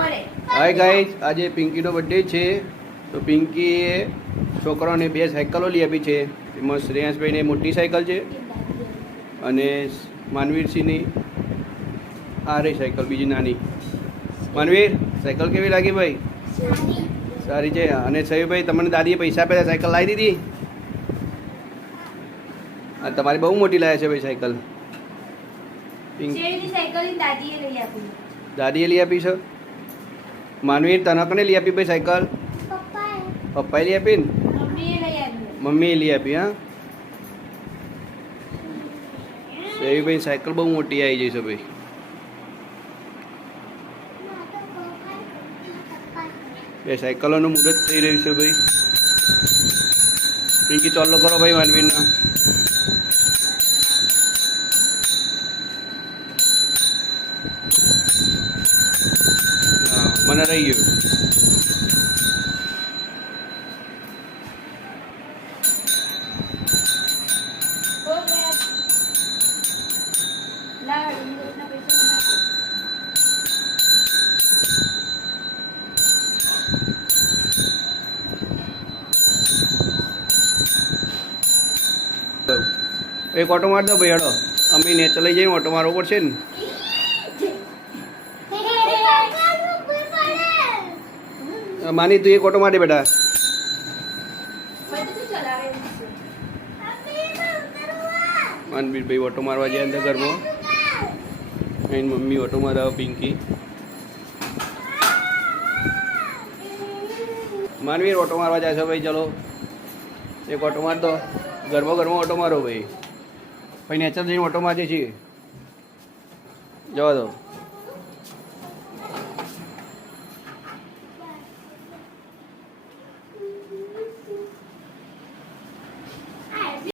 Hi guys, આજે પિંકીનો birthday છે. તો પિંકીએ છોકરાઓને 2 સાયકલો લઈ આપી છે. એમાં શ્રેયાંશભાઈને મોટી સાયકલ છે અને માનવીરસિંહની આ રહી સાયકલ બીજી નાની. માનવીર, સાયકલ કેવી લાગી ભાઈ? સારી છે. અને સયુભાઈ, તમને દાદીએ પૈસા આપ્યા સાયકલ લાવી દીધી? આ તમારી બહુ મોટી લાવ્યા છે ભાઈ સાયકલ. દાદીએ લઈ આપી છે. માનવીર, તને કોને લઈ આપી ભાઈ સાયકલ? પપ્પાએ લઈ આપી ને? મમ્મીએ લઈ આપી. હા, સયુભાઈ સાયકલ બહુ મોટી આવી જઈ છે ભાઈ. એ સાયકલોનું મુહૂર્ત થઈ રહ્યું છે ભાઈ. પિંકી ચાલો કરો ભાઈ માનવીરના. હા, મને રહી ગયું. એક ઓટો માર દો ભાઈ, હેડો. અમે ને ચલાઈ જઈએ, ઓટો મારવો પડશે ને. માની, તું એક ઓટો માર દે બેટા. માનવીર ભાઈ ઓટો મારવા જાય અંદર ઘરમાં. એની મમ્મી ઓટો મારાવે પિંકી. માનવીર ઓટો મારવા જાય છે ભાઈ. ચલો એક ઓટો માર દો. ઘરમાં ઓટો મારો ભાઈ. ભાઈ નેચર જઈને ઓટો મારીએ છીએ. જવા દો.